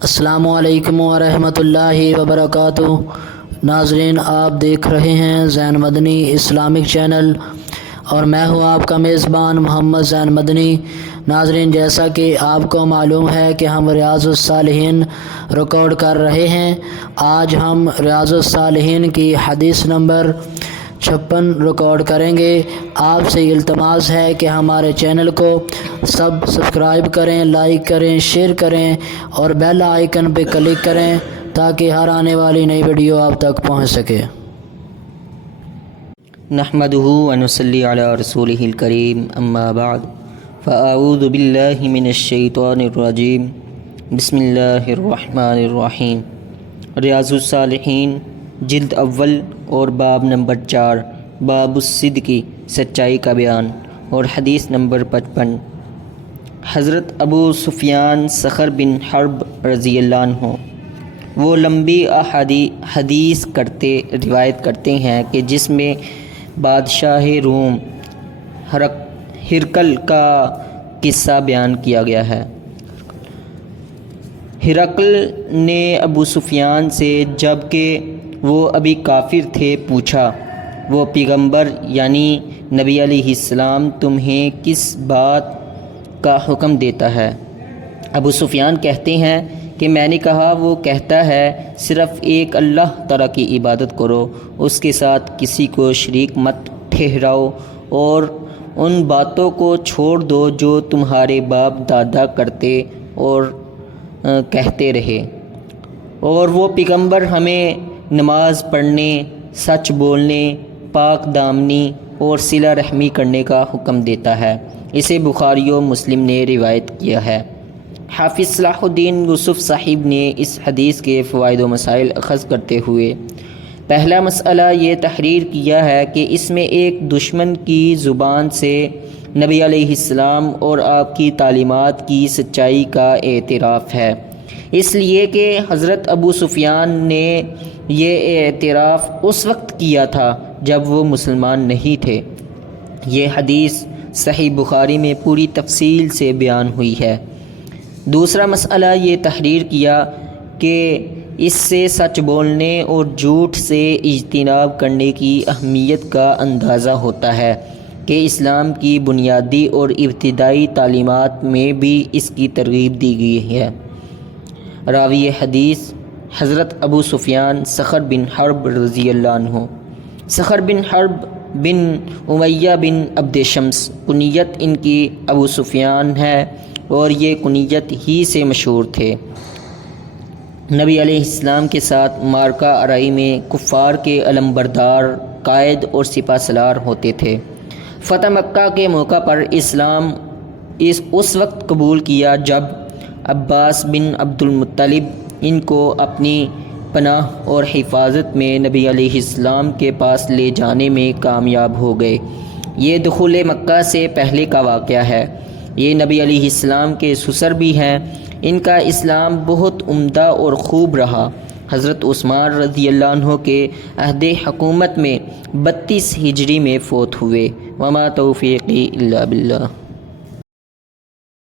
السلام علیکم ورحمۃ اللہ وبرکاتہ۔ ناظرین، آپ دیکھ رہے ہیں زین مدنی اسلامک چینل اور میں ہوں آپ کا میزبان محمد زین مدنی۔ ناظرین، جیسا کہ آپ کو معلوم ہے کہ ہم ریاض الصالحین ریکارڈ کر رہے ہیں۔ آج ہم ریاض الصالحین کی حدیث نمبر 56 ریکارڈ کریں گے۔ آپ سے التماس ہے کہ ہمارے چینل کو سبسکرائب کریں، لائک کریں، شیئر کریں اور بیل آئیکن پہ کلک کریں تاکہ ہر آنے والی نئی ویڈیو آپ تک پہنچ سکے۔ نحمدہ ونصلی علی رسولہ الکریم، اما بعد فاعوذ باللہ من الشیطان الرجیم، بسم اللہ الرحمن الرحیم۔ ریاض الصالحین جلد اول اور باب نمبر 4، باب الصدق، سچائی کا بیان، اور حدیث نمبر 55۔ حضرت ابو سفیان صخر بن حرب رضی اللہ عنہ وہ لمبی حدیث روایت کرتے ہیں کہ جس میں بادشاہ روم ہرقل کا قصہ بیان کیا گیا ہے۔ ہرقل نے ابو سفیان سے جب کہ وہ ابھی کافر تھے پوچھا، وہ پیغمبر یعنی نبی علیہ السلام تمہیں کس بات کا حکم دیتا ہے؟ ابو سفیان کہتے ہیں کہ میں نے کہا، وہ کہتا ہے صرف ایک اللہ تعالیٰ کی عبادت کرو، اس کے ساتھ کسی کو شریک مت ٹھہراؤ اور ان باتوں کو چھوڑ دو جو تمہارے باپ دادا کرتے اور کہتے رہے، اور وہ پیغمبر ہمیں نماز پڑھنے، سچ بولنے، پاک دامنی اور صلہ رحمی کرنے کا حکم دیتا ہے۔ اسے بخاری و مسلم نے روایت کیا ہے۔ حافظ صلاح الدین یوسف صاحب نے اس حدیث کے فوائد و مسائل اخذ کرتے ہوئے پہلا مسئلہ یہ تحریر کیا ہے کہ اس میں ایک دشمن کی زبان سے نبی علیہ السلام اور آپ کی تعلیمات کی سچائی کا اعتراف ہے، اس لیے کہ حضرت ابو سفیان نے یہ اعتراف اس وقت کیا تھا جب وہ مسلمان نہیں تھے۔ یہ حدیث صحیح بخاری میں پوری تفصیل سے بیان ہوئی ہے۔ دوسرا مسئلہ یہ تحریر کیا کہ اس سے سچ بولنے اور جھوٹ سے اجتناب کرنے کی اہمیت کا اندازہ ہوتا ہے کہ اسلام کی بنیادی اور ابتدائی تعلیمات میں بھی اس کی ترغیب دی گئی ہے۔ راوی حدیث حضرت ابو سفیان صخر بن حرب رضی اللہ عنہ۔ صخر بن حرب بن امیہ بن عبد شمس، کنیت ان کی ابو سفیان ہے اور یہ کنیت ہی سے مشہور تھے۔ نبی علیہ السلام کے ساتھ معرکہ آرائی میں کفار کے علمبردار، قائد اور سپہ سالار ہوتے تھے۔ فتح مکہ کے موقع پر اسلام اس وقت قبول کیا جب عباس بن عبد المطلب ان کو اپنی پناہ اور حفاظت میں نبی علیہ السلام کے پاس لے جانے میں کامیاب ہو گئے۔ یہ دخول مکہ سے پہلے کا واقعہ ہے۔ یہ نبی علیہ السلام کے سسر بھی ہیں۔ ان کا اسلام بہت عمدہ اور خوب رہا۔ حضرت عثمان رضی اللہ عنہ کے عہد حکومت میں 32 ہجری میں فوت ہوئے۔ وما توفیقی الا باللہ۔